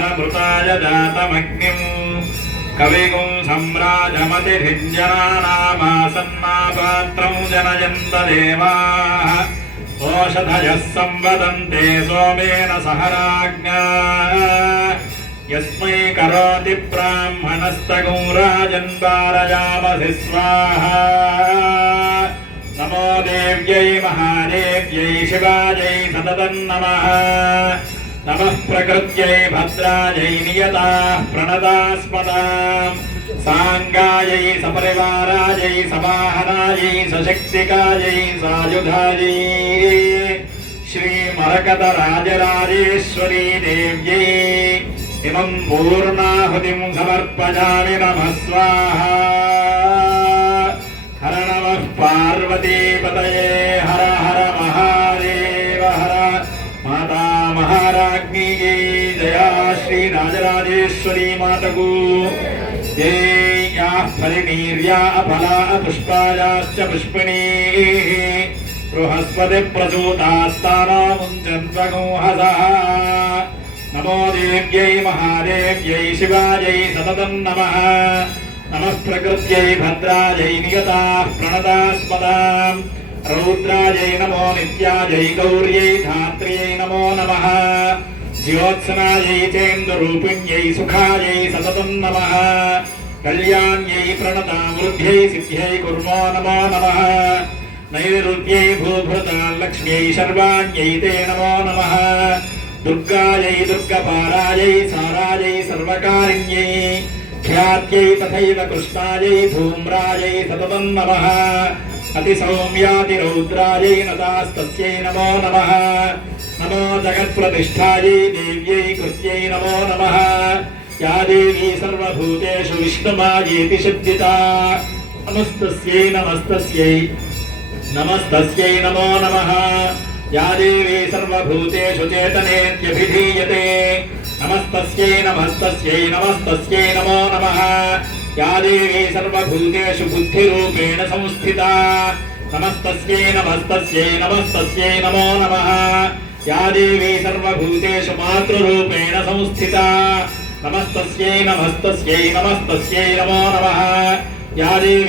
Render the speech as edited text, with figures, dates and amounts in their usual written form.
नरमृताय जातमग्निम् कविगुं सम्राजमतिभिञ्जनानामासन्नापात्रं जनयन्त देवाः ओषधयः संवदन्ते सोमेन सह राज्ञा यस्मै करोति ब्राह्मणस्तगुं राजन् पारयामसि स्वाहा नमो देव्यै महादेव्यै शिवायै सततं नमः नमः प्रकृत्यै भद्रायै नियताः प्रणतास्पदाम् सांगायै सपरिवारायै सवाहनायै सशक्तिकायै सायुधायै श्रीमरकतराजराजेश्वरी देव्यै इमं पूर्णाहुतिं समर्पयामि नमः स्वाहा हर नमः पार्वतीपतये हर हर महादेव हर माता महाराज्ञी जया श्री राजराजेश्वरी मातकु देयाः परिणीर्या अफला पुष्पायाश्च पुष्पिणीः बृहस्पति प्रसूतास्तानामुञ्चन्त्वगुंहसः नमो देव्यै महादेव्यै शिवायै सततं नमः नमः प्रकृत्यै भद्रायै नियताः प्रणतास्पदाम् रौद्रायै नमो नित्यायै गौर्यै धात्र्यै नमो नमः ज्योत्सनायै चेन्दुरूपिण्यै सुखायै सततं नमः कल्याण्यै प्रणतामृद्ध्यै सिद्ध्यै कुर्मो नमो नमः नैऋत्यै भूभृतां लक्ष्म्यै शर्वाण्यै ते नमो नमः दुर्गायै दुर्गपारायै सारायै सर्वकारिण्यै ख्यात्यै तथैव कृष्णायै धूम्रायै सततं नमः अतिसौम्यातिरौद्रायै नतास्तस्यै नमो नमः नमो जगत्प्रतिष्ठायै देव्यै कृत्यै नमो नमः या देवी सर्वभूतेषु विष्णुमायेति सिद्धिता नमस्तस्यै नमस्तस्यै नमस्तस्यै नमो नमः या देवी सर्वभूतेषु चेतनेत्यभिधीयते नमस्तस्यै नमस्तस्यै नमस्तस्यै नमो नमः या देवी सर्वभूतेषु बुद्धिरूपेण संस्थिता नमस्तस्यै नमस्तस्यै नमस्तस्यै नमो नमः या देवी सर्वभूतेषु मातृरूपेण संस्थिता नमस्तस्यै नमस्तस्यै नमस्तस्यै नमो नमः या देवी